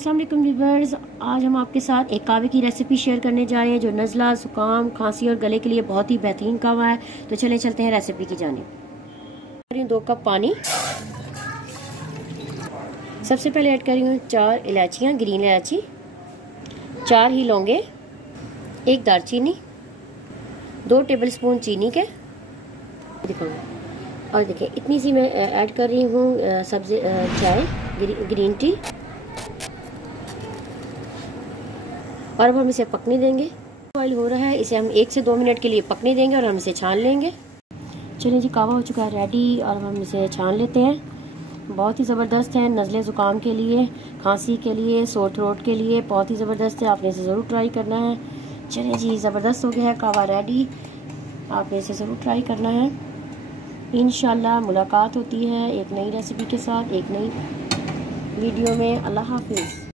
अस्सलाम वालेकुम व्यूअर्स, आज हम आपके साथ एक कावे की रेसिपी शेयर करने जा रहे हैं जो नज़ला, जुकाम, खांसी और गले के लिए बहुत ही बेहतरीन कावा है। तो चलते हैं रेसिपी की जानिब। 2 कप पानी। सबसे पहले ऐड कर रही हूँ 4 इलायचियाँ, ग्रीन इलायची, 4 ही लौंगे, 1 दालचीनी, 2 टेबलस्पून चीनी के दिखाऊँ। और देखिए इतनी सी मैं ऐड कर रही हूँ सब्जी चाय, ग्रीन टी। और अब हम इसे पकने देंगे। बॉईल हो रहा है, इसे हम 1 से 2 मिनट के लिए पकने देंगे और हम इसे छान लेंगे। चलिए जी, कावा हो चुका है रेडी और हम इसे छान लेते हैं। बहुत ही ज़बरदस्त है नज़ले ज़ुकाम के लिए, खांसी के लिए, सोर थ्रोट के लिए बहुत ही ज़बरदस्त है। आपने इसे ज़रूर ट्राई करना है। चलिए जी, ज़बरदस्त हो गया है कावा रेडी, आपने इसे ज़रूर ट्राई करना है। इंशाल्लाह मुलाकात होती है एक नई रेसिपी के साथ, एक नई वीडियो में। अल्लाह हाफिज़।